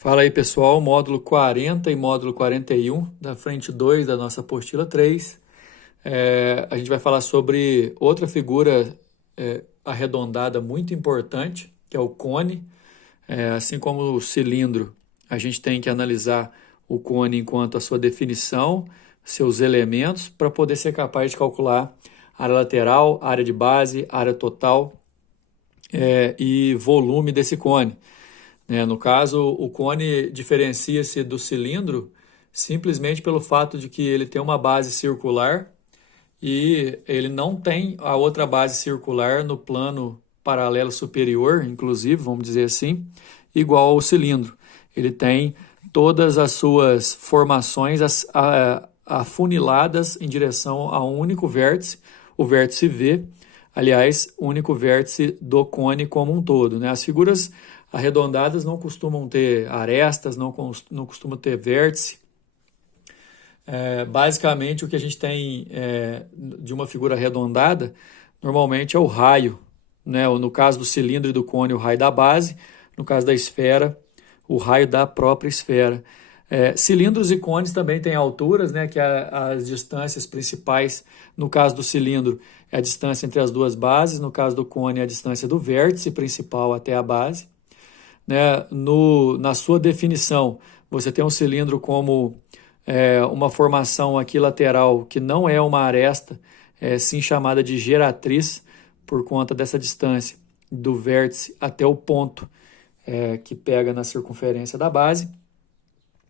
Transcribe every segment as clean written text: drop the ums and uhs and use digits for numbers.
Fala aí pessoal, módulo 40 e módulo 41 da frente 2 da nossa apostila 3. A gente vai falar sobre outra figura arredondada muito importante, que é o cone. Assim como o cilindro, a gente tem que analisar o cone enquanto a sua definição, seus elementos, para poder ser capaz de calcular área lateral, área de base, área total e volume desse cone. No caso, o cone diferencia-se do cilindro simplesmente pelo fato de que ele tem uma base circular e ele não tem a outra base circular no plano paralelo superior, inclusive, vamos dizer assim, igual ao cilindro. Ele tem todas as suas formações afuniladas em direção a um único vértice, o vértice V, aliás, o único vértice do cone como um todo. As figuras arredondadas não costumam ter arestas, não costumam ter vértice. Basicamente, o que a gente tem de uma figura arredondada, normalmente é o raio. No caso do cilindro e do cone, o raio da base. No caso da esfera, o raio da própria esfera. Cilindros e cones também têm alturas, que as distâncias principais, no caso do cilindro, é a distância entre as duas bases, no caso do cone, é a distância do vértice principal até a base. Na sua definição, você tem um cilindro como uma formação aqui lateral que não é uma aresta, sim chamada de geratriz, por conta dessa distância do vértice até o ponto que pega na circunferência da base.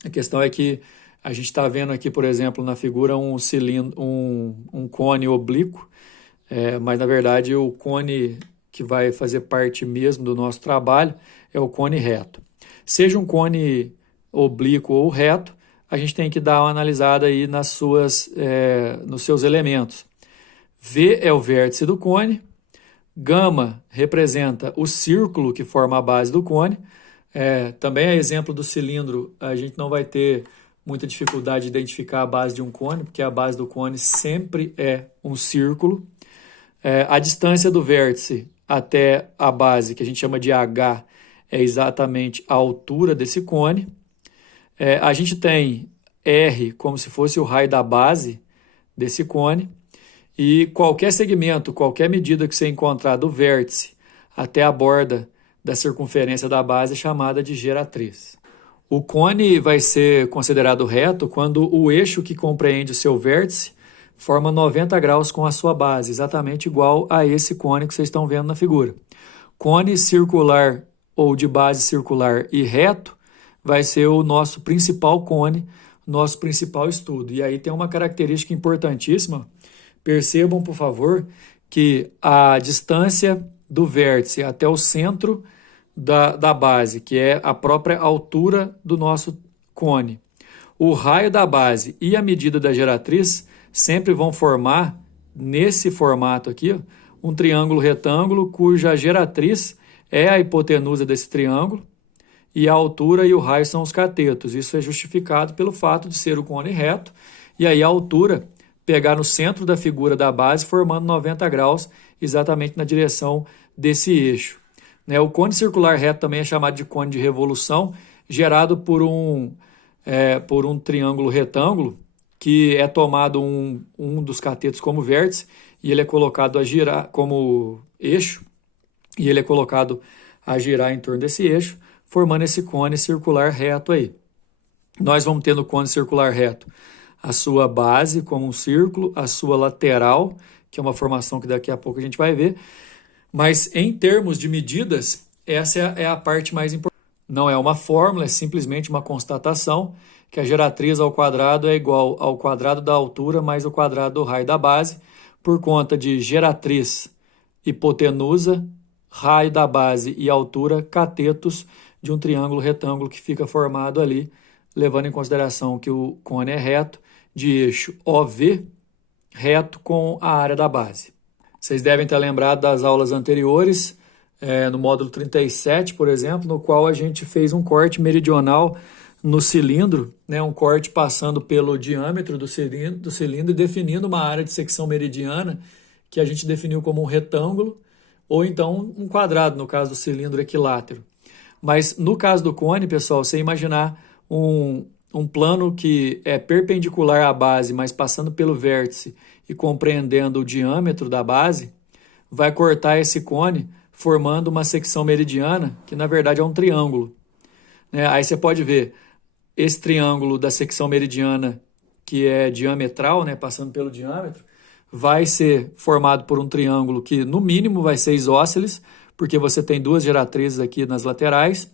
A questão é que a gente está vendo aqui, por exemplo, na figura um cone oblíquo, mas na verdade o cone que vai fazer parte mesmo do nosso trabalho é o cone reto. Seja um cone oblíquo ou reto, a gente tem que dar uma analisada aí nos seus elementos. V é o vértice do cone, gama representa o círculo que forma a base do cone. Também é exemplo do cilindro, a gente não vai ter muita dificuldade de identificar a base de um cone, porque a base do cone sempre é um círculo. A distância do vértice até a base, que a gente chama de H, é exatamente a altura desse cone. A gente tem R como se fosse o raio da base desse cone. E qualquer segmento, qualquer medida que você encontrar do vértice até a borda da circunferência da base é chamada de geratriz. O cone vai ser considerado reto quando o eixo que compreende o seu vértice forma 90 graus com a sua base, exatamente igual a esse cone que vocês estão vendo na figura. Cone circular ou de base circular e reto vai ser o nosso principal cone, nosso principal estudo. E aí tem uma característica importantíssima. Percebam, por favor, que a distância do vértice até o centro da base, que é a própria altura do nosso cone, o raio da base e a medida da geratriz sempre vão formar, nesse formato aqui, um triângulo retângulo cuja geratriz é a hipotenusa desse triângulo e a altura e o raio são os catetos. Isso é justificado pelo fato de ser o cone reto e aí a altura pegar no centro da figura da base formando 90 graus exatamente na direção desse eixo. O cone circular reto também é chamado de cone de revolução, gerado por um triângulo retângulo que é tomado um dos catetos como vértice e ele é colocado a girar como eixo e ele é colocado a girar em torno desse eixo, formando esse cone circular reto aí. Nós vamos ter no cone circular reto a sua base como um círculo, a sua lateral, que é uma formação que daqui a pouco a gente vai ver, mas em termos de medidas, essa é a parte mais importante. Não é uma fórmula, é simplesmente uma constatação que a geratriz ao quadrado é igual ao quadrado da altura mais o quadrado do raio da base, por conta de geratriz, hipotenusa, raio da base e altura, catetos de um triângulo retângulo que fica formado ali, levando em consideração que o cone é reto, de eixo OV, reto com a área da base. Vocês devem ter lembrado das aulas anteriores, no módulo 37, por exemplo, no qual a gente fez um corte meridional no cilindro, um corte passando pelo diâmetro do cilindro e definindo uma área de secção meridiana que a gente definiu como um retângulo ou então um quadrado, no caso do cilindro equilátero. Mas no caso do cone, pessoal, você imaginar um plano que é perpendicular à base, mas passando pelo vértice e compreendendo o diâmetro da base, vai cortar esse cone formando uma secção meridiana, que na verdade é um triângulo, né? Aí você pode ver esse triângulo da secção meridiana, que é diametral, né, passando pelo diâmetro, vai ser formado por um triângulo que no mínimo vai ser isósceles, porque você tem duas geratrizes aqui nas laterais.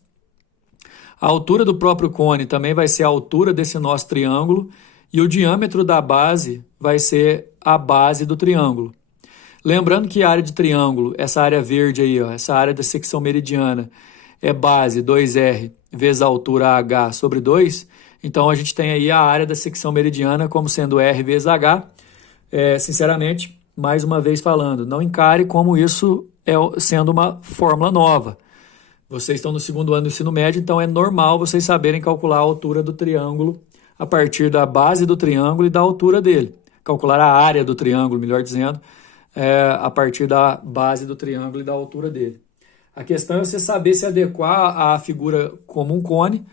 A altura do próprio cone também vai ser a altura desse nosso triângulo e o diâmetro da base vai ser a base do triângulo. Lembrando que a área de triângulo, essa área verde aí, ó, essa área da secção meridiana, é base 2R vezes a altura H sobre 2. Então a gente tem aí a área da secção meridiana como sendo R vezes H. Sinceramente, mais uma vez falando, não encare como isso sendo uma fórmula nova. Vocês estão no segundo ano do ensino médio, então é normal vocês saberem calcular a altura do triângulo a partir da base do triângulo e da altura dele. Calcular a área do triângulo, melhor dizendo, a partir da base do triângulo e da altura dele. A questão é você saber se adequar à figura como um cone,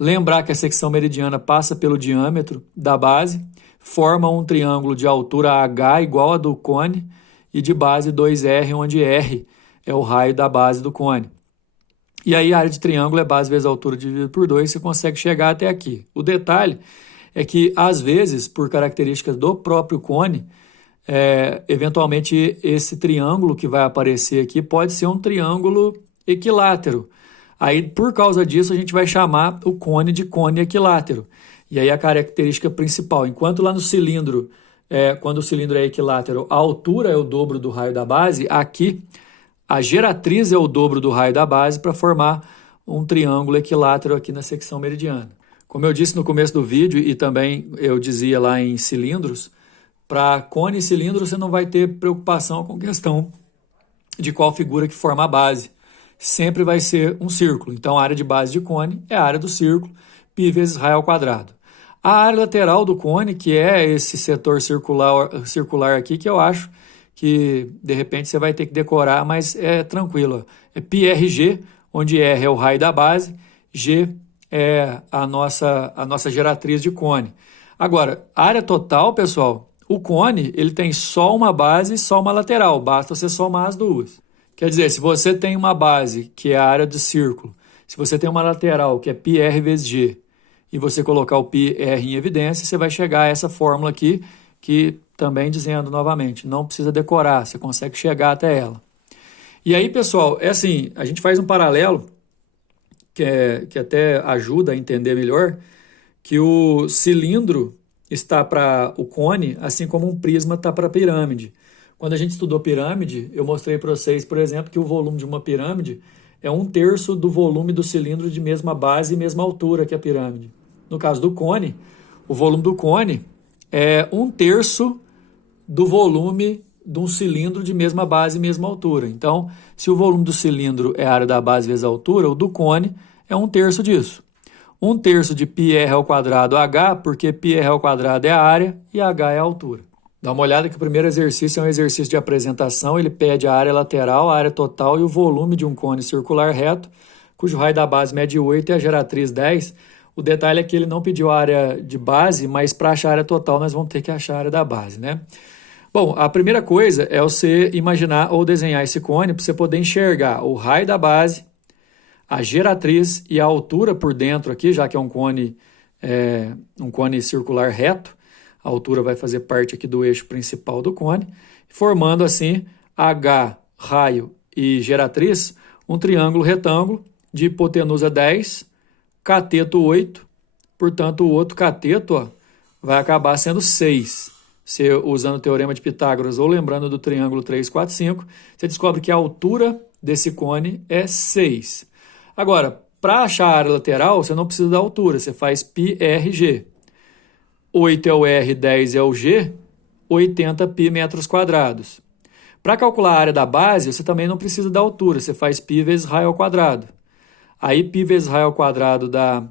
lembrar que a secção meridiana passa pelo diâmetro da base, forma um triângulo de altura H igual a do cone e de base 2R, onde R é o raio da base do cone. E aí a área de triângulo é base vezes a altura dividido por 2, você consegue chegar até aqui. O detalhe é que, às vezes, por características do próprio cone, eventualmente esse triângulo que vai aparecer aqui pode ser um triângulo equilátero. Aí, por causa disso, a gente vai chamar o cone de cone equilátero. E aí a característica principal, enquanto lá no cilindro, quando o cilindro é equilátero, a altura é o dobro do raio da base, aqui a geratriz é o dobro do raio da base para formar um triângulo equilátero aqui na secção meridiana. Como eu disse no começo do vídeo e também eu dizia lá em cilindros, para cone e cilindro você não vai ter preocupação com questão de qual figura que forma a base. Sempre vai ser um círculo. Então a área de base de cone é a área do círculo, π vezes raio ao quadrado. A área lateral do cone, que é esse setor circular aqui, que eu acho que de repente você vai ter que decorar, mas é tranquilo. É πRG, onde R é o raio da base, G é a nossa geratriz de cone. Agora, a área total, pessoal, o cone ele tem só uma base e só uma lateral, basta você somar as duas. Quer dizer, se você tem uma base, que é a área do círculo, se você tem uma lateral, que é πr vezes G, e você colocar o πr em evidência, você vai chegar a essa fórmula aqui, que também dizendo novamente, não precisa decorar, você consegue chegar até ela. E aí, pessoal, assim, a gente faz um paralelo que até ajuda a entender melhor, que o cilindro está para o cone, assim como um prisma está para a pirâmide. Quando a gente estudou pirâmide, eu mostrei para vocês, por exemplo, que o volume de uma pirâmide é 1/3 do volume do cilindro de mesma base e mesma altura que a pirâmide. No caso do cone, o volume do cone é 1/3 do volume de um cilindro de mesma base e mesma altura. Então, se o volume do cilindro é a área da base vezes a altura, o do cone é 1/3 disso. 1/3 de πr ao quadrado H, porque πr ao quadrado é a área e H é a altura. Dá uma olhada que o primeiro exercício é um exercício de apresentação, ele pede a área lateral, a área total e o volume de um cone circular reto, cujo raio da base mede 8 e a geratriz 10. O detalhe é que ele não pediu a área de base, mas para achar a área total nós vamos ter que achar a área da base, né? Bom, a primeira coisa é você imaginar ou desenhar esse cone para você poder enxergar o raio da base, a geratriz e a altura por dentro aqui, já que é um cone circular reto, a altura vai fazer parte aqui do eixo principal do cone, formando assim H, raio e geratriz, um triângulo retângulo de hipotenusa 10, cateto 8, portanto o outro cateto vai acabar sendo 6. Você, usando o teorema de Pitágoras ou lembrando do triângulo 3, 4, 5, você descobre que a altura desse cone é 6. Agora, para achar a área lateral, você não precisa da altura, você faz πRG. 8 é o R, 10 é o G, 80 π metros quadrados. Para calcular a área da base, você também não precisa da altura, você faz π vezes raio ao quadrado. Aí π vezes raio ao quadrado dá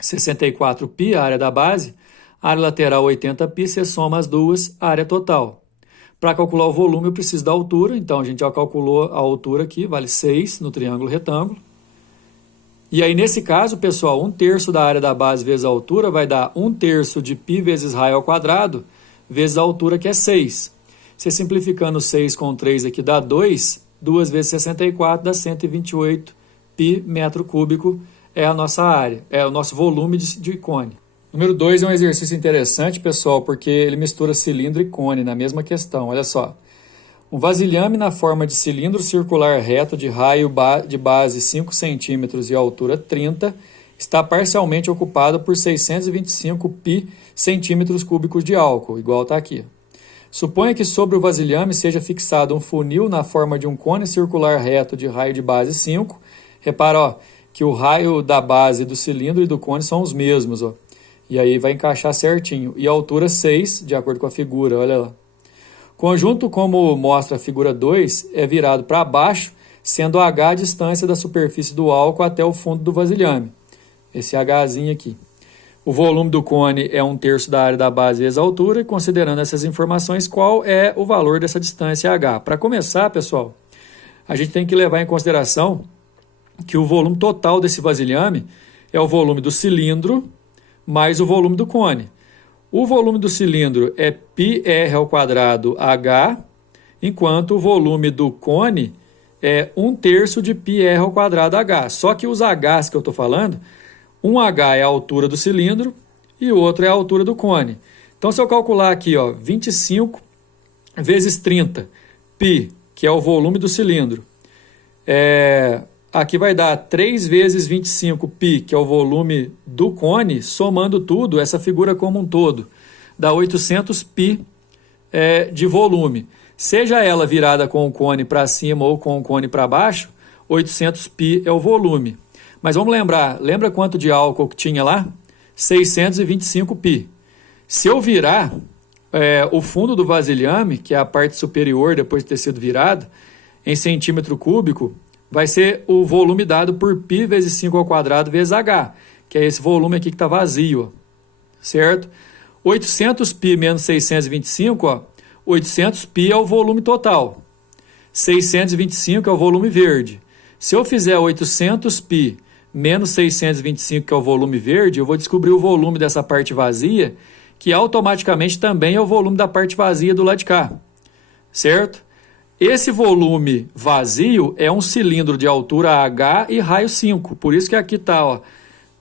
64 π, a área da base, a área lateral 80 π, você soma as duas, a área total. Para calcular o volume eu preciso da altura, então a gente já calculou a altura aqui, vale 6 no triângulo retângulo. E aí, nesse caso, pessoal, 1/3 da área da base vezes a altura vai dar 1/3 de π vezes raio ao quadrado vezes a altura, que é 6. Você simplificando 6 com 3 aqui dá 2. 2 vezes 64 dá 128 π metro cúbico, é a nossa área, é o nosso volume de cone. Número 2 é um exercício interessante, pessoal, porque ele mistura cilindro e cone na mesma questão. Olha só. Um vasilhame na forma de cilindro circular reto de raio de base 5 cm e altura 30 está parcialmente ocupado por 625 π centímetros cúbicos de álcool, igual está aqui. Suponha que sobre o vasilhame seja fixado um funil na forma de um cone circular reto de raio de base 5. Repara, ó, que o raio da base do cilindro e do cone são os mesmos, ó. E aí vai encaixar certinho. E a altura 6, de acordo com a figura, olha lá. Conjunto, como mostra a figura 2, é virado para baixo, sendo h a distância da superfície do álcool até o fundo do vasilhame. Esse hzinho aqui. O volume do cone é 1/3 da área da base vezes a altura, e considerando essas informações, qual é o valor dessa distância h? Para começar, pessoal, a gente tem que levar em consideração que o volume total desse vasilhame é o volume do cilindro mais o volume do cone. O volume do cilindro é πr ao quadrado h, enquanto o volume do cone é 1/3 de πr ao quadrado h. Só que os h's que eu estou falando, um h é a altura do cilindro e o outro é a altura do cone. Então, se eu calcular aqui, ó, 25 vezes 30, π, que é o volume do cilindro, aqui vai dar 3 vezes 25 π, que é o volume do cone, somando tudo, essa figura como um todo, dá 800 π de volume. Seja ela virada com o cone para cima ou com o cone para baixo, 800 π é o volume. Mas vamos lembra quanto de álcool que tinha lá? 625 π. Se eu virar o fundo do vasilhame, que é a parte superior depois de ter sido virado, em centímetro cúbico, vai ser o volume dado por π vezes 5 ao quadrado vezes h, que é esse volume aqui que está vazio, ó, certo? 800 π menos 625, ó, 800 π é o volume total. 625 é o volume verde. Se eu fizer 800 π menos 625, que é o volume verde, eu vou descobrir o volume dessa parte vazia, que automaticamente também é o volume da parte vazia do lado de cá, certo? Esse volume vazio é um cilindro de altura h e raio 5. Por isso que aqui está, ó,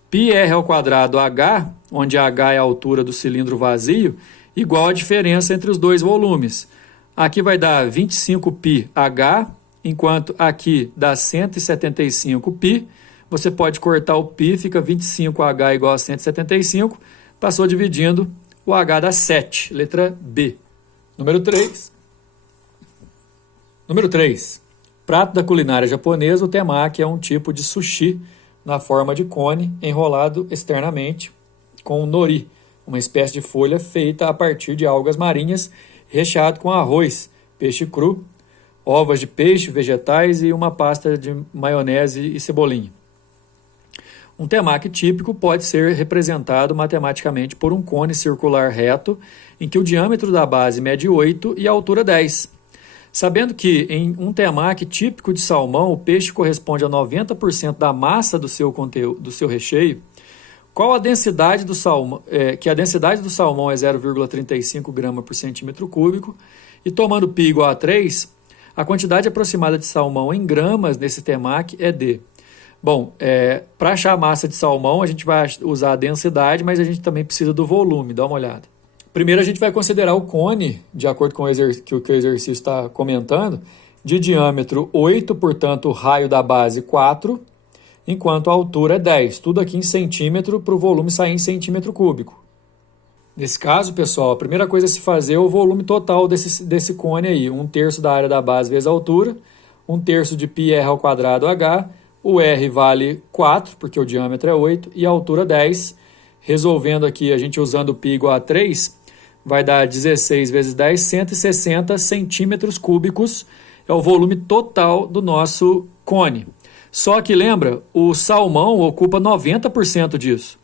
πr ao quadrado h, onde h é a altura do cilindro vazio, igual a diferença entre os dois volumes. Aqui vai dar 25πh, enquanto aqui dá 175π. Você pode cortar o π, fica 25h igual a 175. Passou dividindo, o h dá 7, letra B. Número 3. Número 3. Prato da culinária japonesa, o temaki é um tipo de sushi na forma de cone, enrolado externamente com nori, uma espécie de folha feita a partir de algas marinhas, recheado com arroz, peixe cru, ovas de peixe, vegetais e uma pasta de maionese e cebolinha. Um temaki típico pode ser representado matematicamente por um cone circular reto, em que o diâmetro da base mede 8 e a altura 10. Sabendo que em um temaki típico de salmão, o peixe corresponde a 90% da massa do seu conteúdo, do seu recheio, qual a densidade do salmão, que a densidade do salmão é 0,35 gramas por centímetro cúbico, e tomando π igual a 3, a quantidade aproximada de salmão em gramas nesse temaki é D. Bom, para achar a massa de salmão, a gente vai usar a densidade, mas a gente também precisa do volume, dá uma olhada. Primeiro a gente vai considerar o cone, de acordo com o que o exercício está comentando, de diâmetro 8, portanto o raio da base 4, enquanto a altura é 10. Tudo aqui em centímetro para o volume sair em centímetro cúbico. Nesse caso, pessoal, a primeira coisa a se fazer é o volume total desse cone aí. 1/3 da área da base vezes a altura, 1/3 de πr ao quadrado h, o r vale 4, porque o diâmetro é 8, e a altura 10. Resolvendo aqui, a gente usando π igual a 3, vai dar 16 vezes 10, 160 centímetros cúbicos, é o volume total do nosso cone. Só que lembra, o salmão ocupa 90% disso.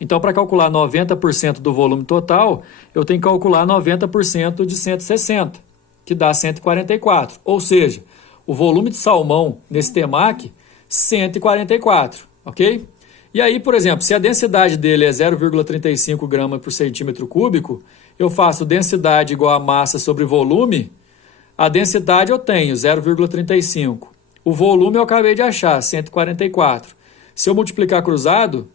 Então, para calcular 90% do volume total, eu tenho que calcular 90% de 160, que dá 144. Ou seja, o volume de salmão nesse temaki, 144. ok? E aí, por exemplo, se a densidade dele é 0,35 gramas por centímetro cúbico, eu faço densidade igual a massa sobre volume, a densidade eu tenho 0,35. O volume eu acabei de achar, 144. Se eu multiplicar cruzado,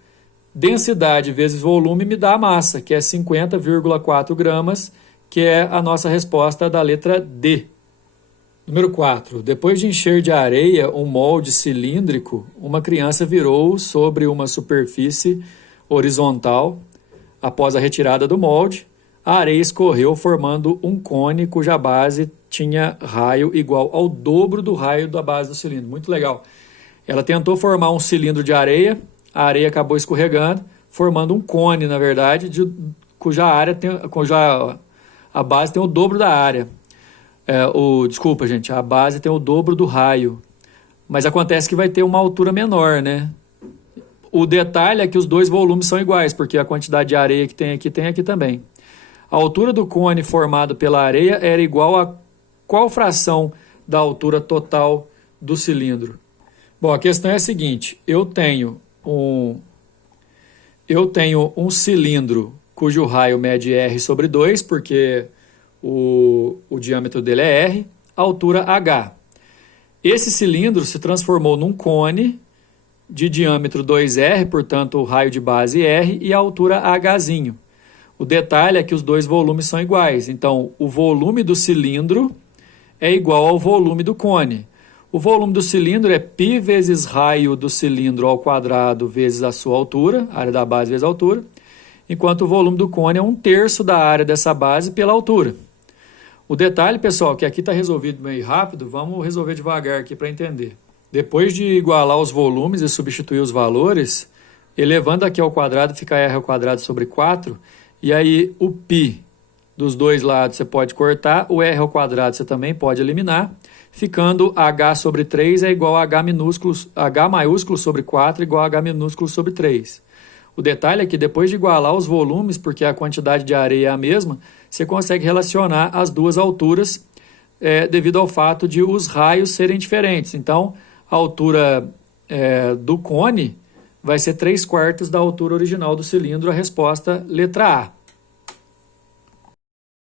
densidade vezes volume me dá a massa, que é 50,4 gramas, que é a nossa resposta da letra D. Número 4. Depois de encher de areia um molde cilíndrico, uma criança virou sobre uma superfície horizontal. Após a retirada do molde, a areia escorreu formando um cone cuja base tinha raio igual ao dobro do raio da base do cilindro. Muito legal. Ela tentou formar um cilindro de areia, a areia acabou escorregando, formando um cone, na verdade, cuja a base tem o dobro da área. Desculpa, gente, a base tem o dobro do raio. Mas acontece que vai ter uma altura menor, né? O detalhe é que os dois volumes são iguais, porque a quantidade de areia que tem aqui também. A altura do cone formado pela areia era igual a qual fração da altura total do cilindro? Bom, a questão é a seguinte, eu tenho um cilindro cujo raio mede R sobre 2, porque o diâmetro dele é R, a altura H. Esse cilindro se transformou num cone de diâmetro 2R, portanto o raio de base R, e a altura Hzinho. O detalhe é que os dois volumes são iguais, então o volume do cilindro é igual ao volume do cone. O volume do cilindro é π vezes raio do cilindro ao quadrado vezes a sua altura, área da base vezes a altura, enquanto o volume do cone é 1/3 da área dessa base pela altura. O detalhe, pessoal, que aqui está resolvido meio rápido, vamos resolver devagar aqui para entender. Depois de igualar os volumes e substituir os valores, elevando aqui ao quadrado fica r ao quadrado sobre 4, e aí o π dos dois lados você pode cortar, o r ao quadrado você também pode eliminar, ficando h sobre 3 é igual a h maiúsculo sobre 4 igual a h minúsculo sobre 3. O detalhe é que depois de igualar os volumes, porque a quantidade de areia é a mesma, você consegue relacionar as duas alturas devido ao fato de os raios serem diferentes. Então, a altura do cone vai ser 3/4 da altura original do cilindro, a resposta letra A.